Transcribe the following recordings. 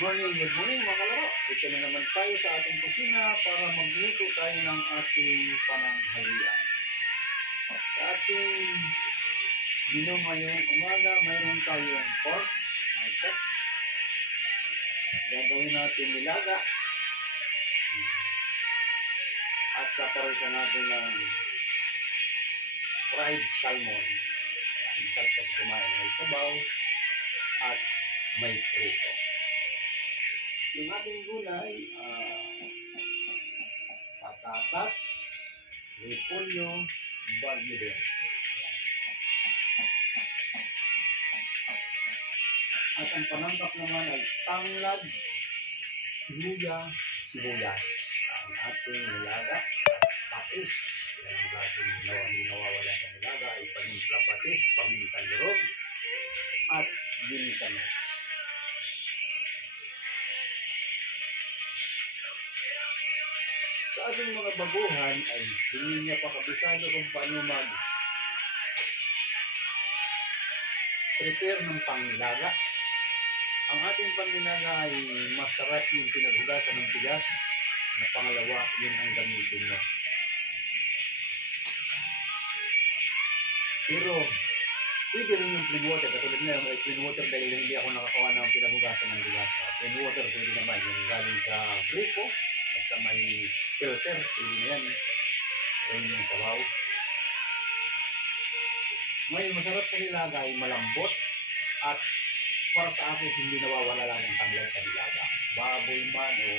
Good morning mga kalaro. Ito na naman tayo sa ating kusina para magluto tayo ng ating pananghalian. Sa ating menu ngayong umaga, mayroon tayong pork. Ito. Gagawin natin nilaga. At kaparesan natin ng fried salmon. Masarap kasi kumain. May sabaw at may prito. Yung ating gulay, patatas, repolyo, bagyo din. At ang panangkap naman ay tanglad, luya, sibuyas. Ang ating nilaga, patis. Ang laging hindi nawawala sa nilaga ay panimpla patis, pamintang lurog, at ginisan. Sa ating mga baguhan ay hindi niya pa kabisado kung paano mag-prepare ng pangnilaga. Ang ating pangnilaga ay masarap yung pinaghugasan ng bigas na pangalawa, yun ang gamitin mo. Pero pwede rin yung plain water. Katulad na yung plain water dahil hindi ako nakakawa ng pinaghugasan ng bigas. Plain water pwede naman yung galing sa gripo. Basta may filter, pwede na yan. Gawin yung sabaw. Ngayon, masarap sa nilaga ay malambot at para sa akin, hindi nawawala lang ng tanglad sa nilaga. Baboy man o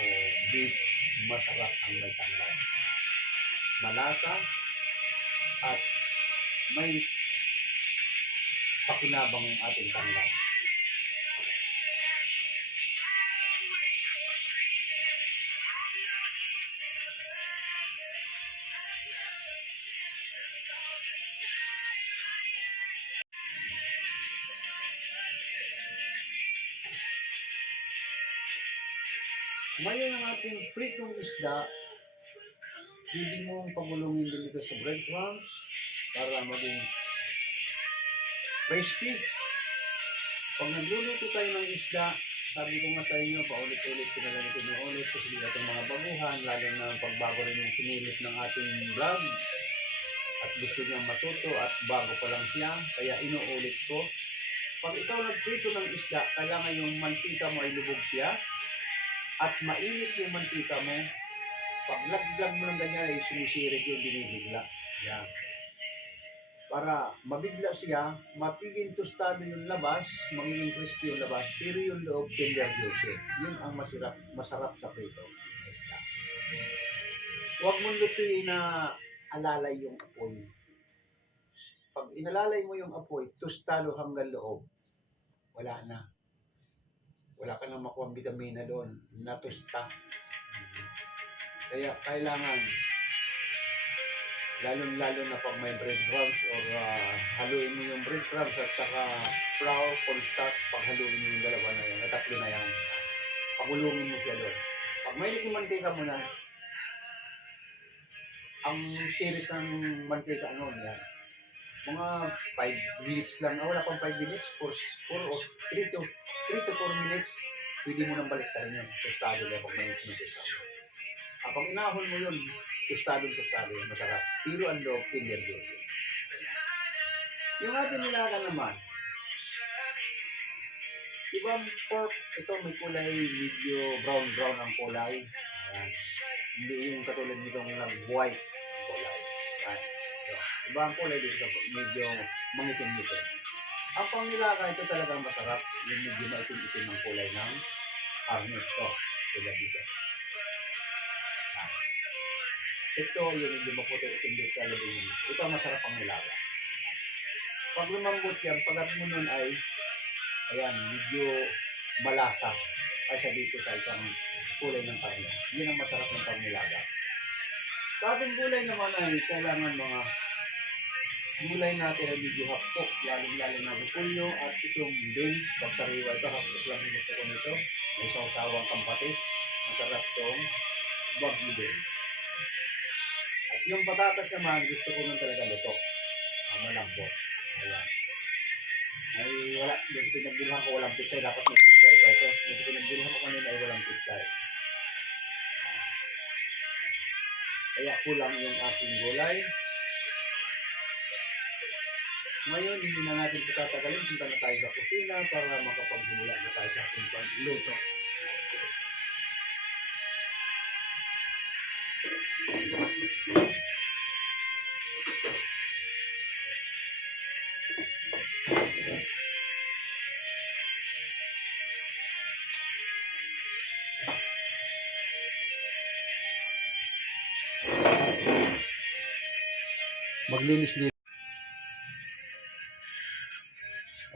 beef, masarap ang may tanglad. Malasa at may pakinabang yung ating tanglad. Ngayon ang ating pritong isda, pwede mong pagulungin din ito sa breadcrumbs para maging crispy. Pag nagluluto tayo ng isda, sabi ko nga sa inyo, paulit-ulit ko na lang ito ulit kasi ating mga baguhan, lalo na pagbago rin yung sinilip ng ating vlog at gusto niyang matuto at bago pa lang siya, kaya inuulit ko. Pag ikaw nagprito ng isda, kailangan yung mantika mo ay lubog siya at mainit yung mantika mo. Pag laglag mo ng ganyan ay sumisirit yung binibigla. Yan. Para mabigla siya, matiging tostado yung labas, magiging crispy yung labas, pero yung loob tender juicy. Yun ang masarap sa prito. Huwag mong lutuin na alalay yung apoy. Pag inalalay mo yung apoy, tostado hanggang loob, wala na. Wala ka nang makuha ang vitamina doon, natusta. Kaya kailangan, lalo na pag may breadcrumbs or haluin mo yung breadcrumbs at saka flour, cornstarch, pag haluin mo yung dalawa na yan, tatlo na yan, pagulungin mo siya doon. Pag may mantika mo na, ang sirit ng mantika noon yan, mga 5 minutes lang, wala pang 5 minutes, 4 or 3 to 4 minutes, pwede mo nang balik tayo yun, tostado na pag may mantika. Pag inahon mo yun, tostado, masarap. Pero ang loob, tender juicy. Yung ating nilaga naman, ibang pork, ito may kulay, medyo brown ang kulay. Ayan. Hindi yung katulad nitong white ang kulay. Ayan. Iba ang kulay dito sa medyo mangitim-itim. Ang pangnilaga, ito talagang masarap. Yung medyo maitim-itim ang kulay ng karne. Ito, tulad dito. Ito yung medyo maputi-itim dito sa labing. Ito masarap ang nilaga. Pag lumambot yan, pagkat mo nun ay, ayan, medyo malasa kaysa dito sa isang kulay ng karne. Yun ang masarap ng pangnilaga. Sa ating gulay naman ay kailangan mga gulay natin ay medyo hapok, lalo na repolyo at itong beans, pagsariwa ito, hapok lang yung gusto ko nito. May sawsawang kampatis, masarap itong bagyo beans. At yung patatas naman, gusto ko nung talaga luto, malambot. Ayan. Ay wala, yung pinagbilhan ko walang pizza, dapat may pizza. pitsay pa ito. Yung pinagbilhan ko kanina ay walang pitsay. Kaya kulang yung aking gulay. Ngayon, hindi na natin ito tatagalin. Punta na tayo sa kusina para makapagsimula na tayo sa ating pagluto. Maglinis-linis.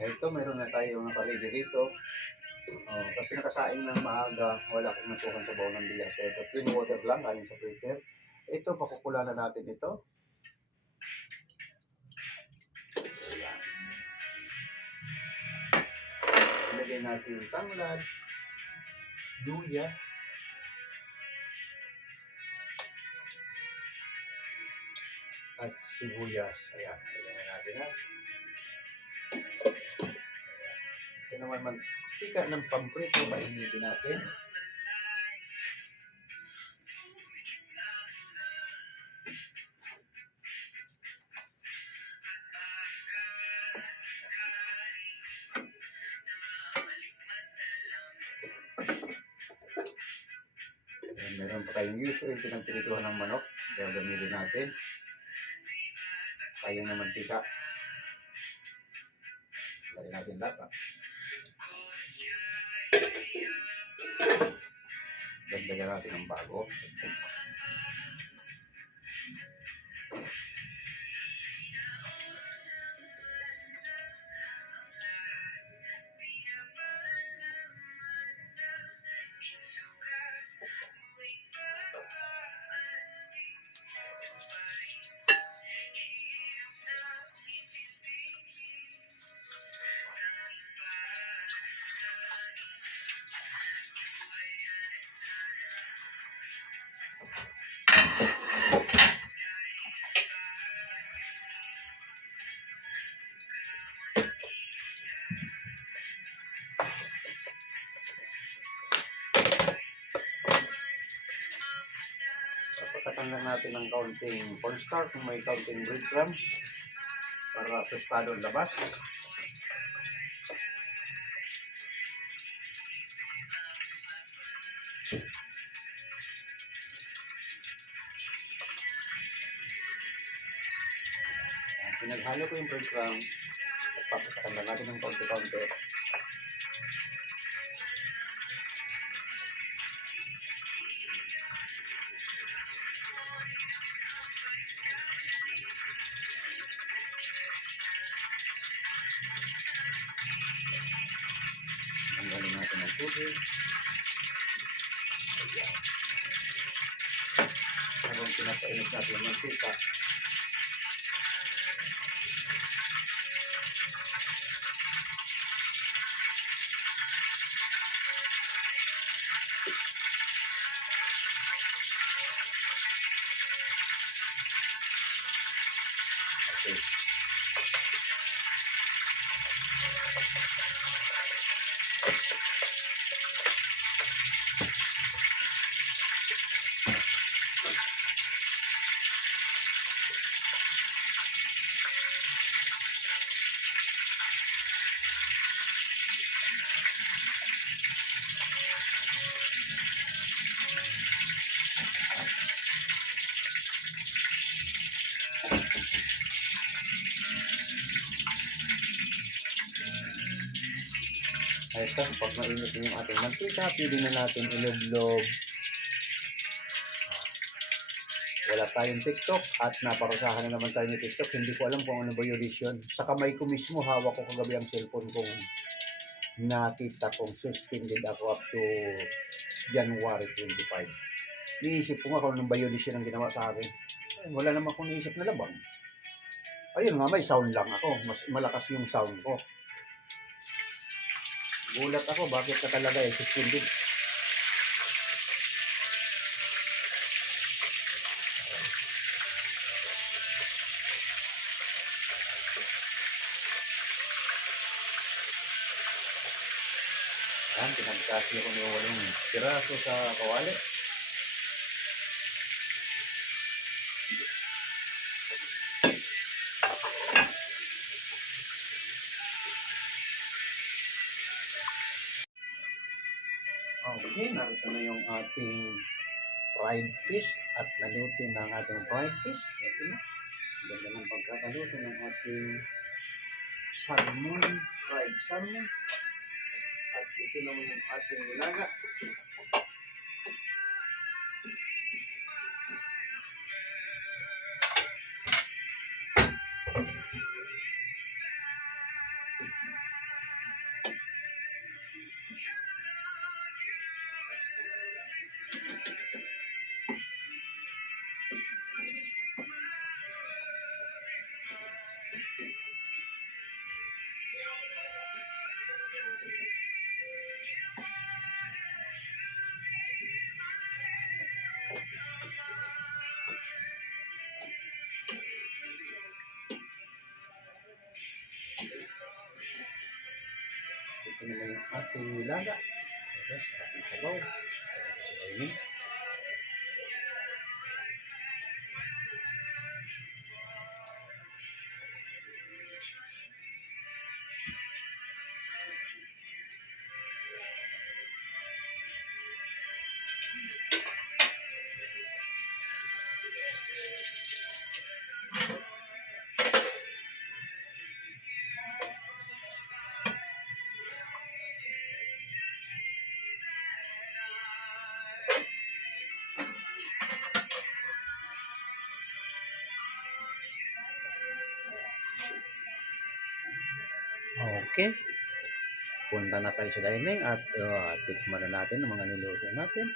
Ito, mayroon na tayo naka-ready dito. Kasi nakasaing ng maaga, wala akong natukan sa baon ng bigas. Ito, clean water lang, galing sa filter. Ito, pakukulanan natin ito. Ilagay natin yung tanglad, luya, at sibuyas. Ayan, ilagay natin na. Ito naman mantika ng pamprito, painitin natin. Ayan, meron pa tayong usual pinagpirituhan ng manok. Gagamitin natin. Sayang na mantika. Lagyan natin lahat. Dagdagan natin ng bago. Patanggal natin ng kaunting cornstarch kung may kaunting breadcrumbs para tostado ang labas. Pinaghalo ko yung breadcrumbs at papatanggal natin ng kaunti-kaunti. Tanggalin natin ang tubig. Ayan. Habang pinapainit natin ang mantika, okay. Ito, pag mainit yung ating mantika, pwede na natin ilog-log. Wala tayong TikTok at naparusahan na naman tayo ni TikTok. Hindi ko alam kung ano ba yung reason. Sa kamay ko mismo, hawak ko kagabi ang cellphone kong nakita kong suspended ako up to January 25. Niisip ko nga kung anong violation ang ginawa sa akin. Ay, wala naman akong niisip na labang. Ayun nga, may sound lang ako. Mas malakas yung sound ko. Gulat ako, bakit ka talaga suspended? Yan, pinagkasya ko ng 8 piraso sa kawali. Okay, narito na yung ating fried fish at naluto na ang ating fried fish. Ito na. Ganda ng pagkakaluto ng ating salmon, fried salmon. At ito naman yung ating nilaga. Ito naman yung ating nilaga. Ito, sa ating sabaw. Sabaw ni. Okay. Punta na tayo sa dining at tikman na natin ang mga niluto natin.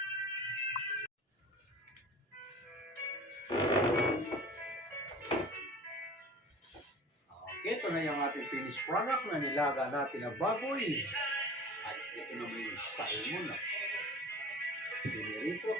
Okay, ito na yung ating finished product na nilaga natin na baboy. At ito naman yung salmon na pinirito.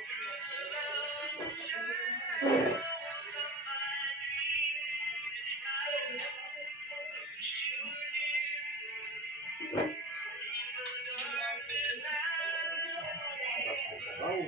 Sarap ng sabaw.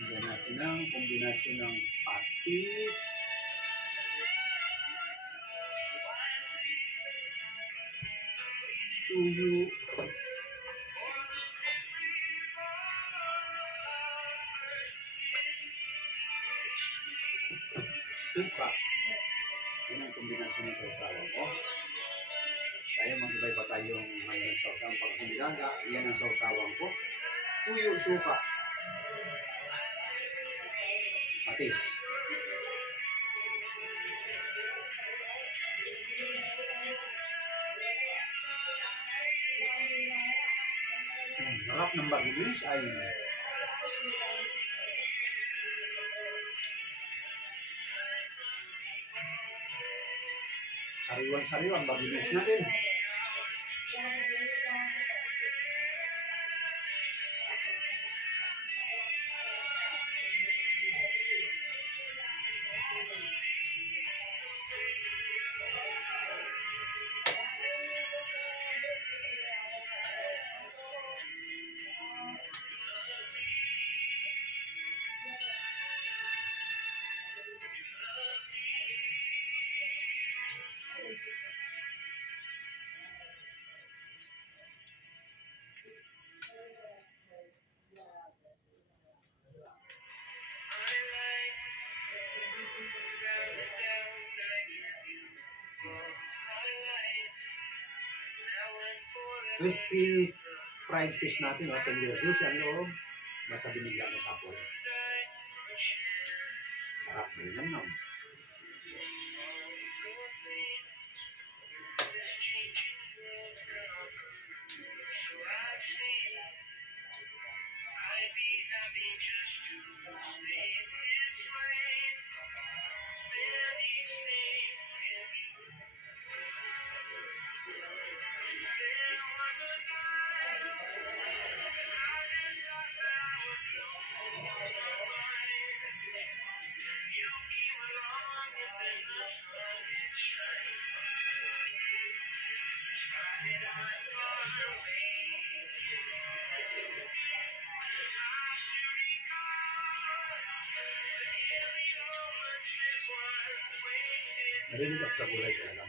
Bigyan natin ang kombinasyon ng patis, tuyo, suka. Yan ang kombinasyon ng sausawan ko. Tayo mag-iba tayong hanggang sausawan. Pag nilaga, yan ang sausawan ko. Tuyo, suka, patis. Harap ng bagibis ay sariwan-sariwan bagibis natin. crispy fried fish natin, tender juice ang loob. Basta binigyan ng sapol. Sarap, malinamnam. Narinig at sa gulay talaga.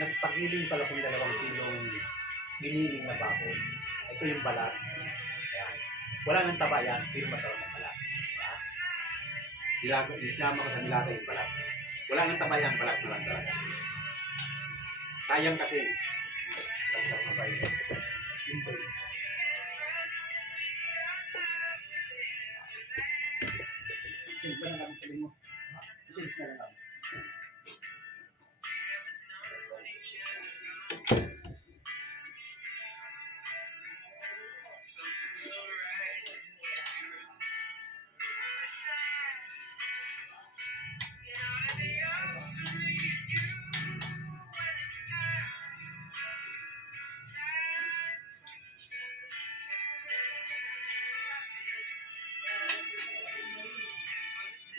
Nagpagiling pala kung 2 kilong giniling na baboy. Ito yung balat. Ayan. Wala nang taba yan, pero masarap ang balat. Diba? Isama ko sa nilata yung balat. Wala nang taba yan, balat na lang talaga. Sayang kasi. Sarap na ba yun? Simple. Simple na lang sabi mo. Simple na lang.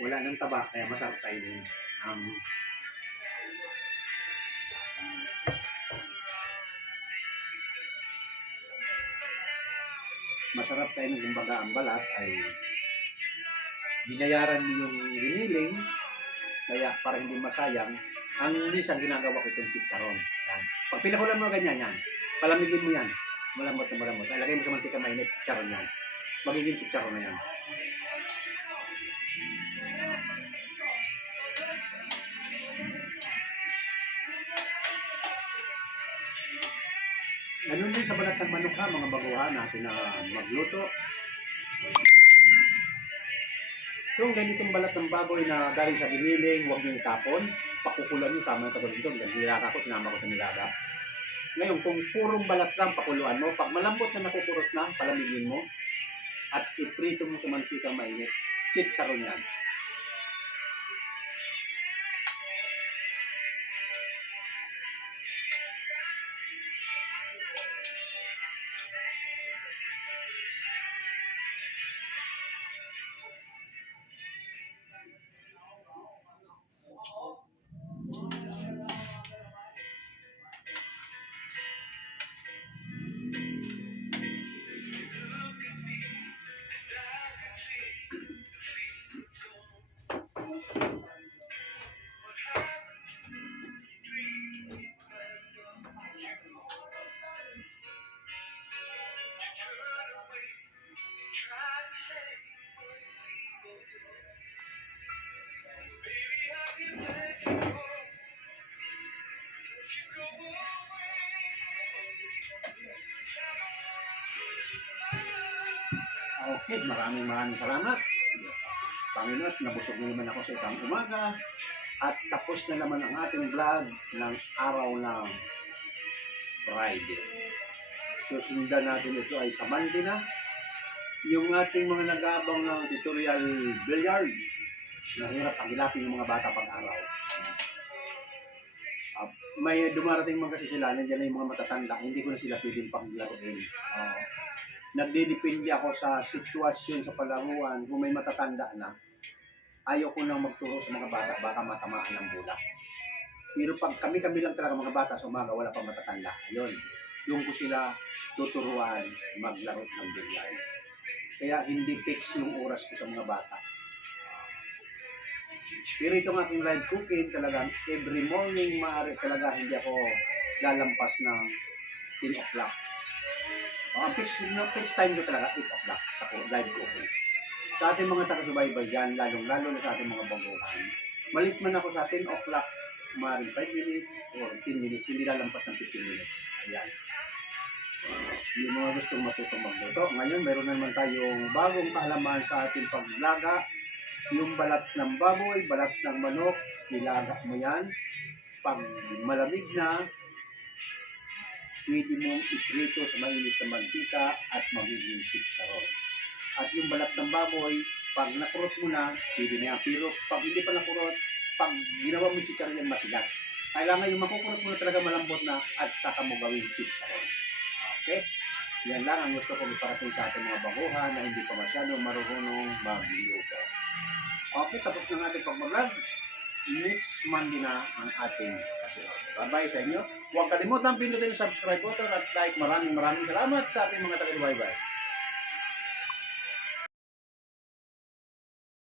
Wala nang taba, kaya masarap kainin. Masarap kainin, kumbaga ang balat ay binayaran mo yung giniling, kaya para hindi masayang, ang minsan ginagawa ko itong chicharon. Yan. Pag pinakulan mo ganyan yan, palamigin mo yan. Malambot na malambot. Ilagay mo sa mantika mainit, chicharon yan. Magiging chicharon na yan. Ganun din sa balat ng manok ha, mga baguhan natin na magluto. Kung ganitong balat ng baboy na galing sa giniling, huwag nyo itapon. Pakukulan nyo, sama yung katulad dito. Nilaga ko, sinama ko sa nilaga. Ngayon, kung purong balat lang, pakuluan mo. Pag malambot na nakukurot na, palamigin mo. At iprito mo sa mantika mainit. Chicharon yan. Okay, maraming salamat. Panginoon, nabusog na naman ako sa isang umaga. At tapos na naman ang ating vlog ng araw ng Friday. Susundan natin ito ay sa Monday na. Yung ating mga nag-aabang ng tutorial billiard, nahirap pagilapin yung mga bata pag-araw. May dumarating mga kasi sila, nandiyan na yung mga matatanda, hindi ko na sila pwedeng paglaruin. Nagdidepende ako sa sitwasyon sa palaruan. Kung may matatanda na, ayaw ko nang magturo sa mga bata, baka matamaan ng bola. Pero pag kami-kami lang talaga mga bata sa umaga, wala pang matatanda. Ayun, doon ko sila tuturuan maglaro ng billiard. Kaya hindi fix yung oras ko sa mga bata. Pero itong aking live cooking talagang every morning maaari talaga hindi ako lalampas ng 10 o'clock. Ang fixed time ko talaga 8 o'clock sa live cooking. Sa ating mga taga-subaybay dyan, lalong-lalo na sa ating mga baguhan. Malit man ako sa 10 o'clock, maaaring 5 minutes or 10 minutes, hindi lalampas ng 15 minutes. Ayan. Yung mga gustong matutong magluto. Ngayon, meron naman tayong bagong kaalaman sa ating paglaga. Yung balat ng baboy, balat ng manok, nilaga mo yan. Pag malamig na, pwede mong iprito sa mainit na mantika at magiging chicharon. At yung balat ng baboy, pag nakurot mo na, pwede na yan. Pero pag hindi pa nakurot, pag ginawa mo chicharon yan matigas. Kailangan yung makukurot mo na talaga malambot na at saka mo gawin chicharon. Okay? Yan lang ang gusto ko iparating sa ating mga baguhan na hindi pa masyado marunong magluto. Okay, tapos na natin pag-vlog. Next Monday na ang ating kasunod. Bye-bye sa inyo. Huwag kalimutan pindutin yung subscribe button at like. Maraming salamat sa ating mga taga-subaybay.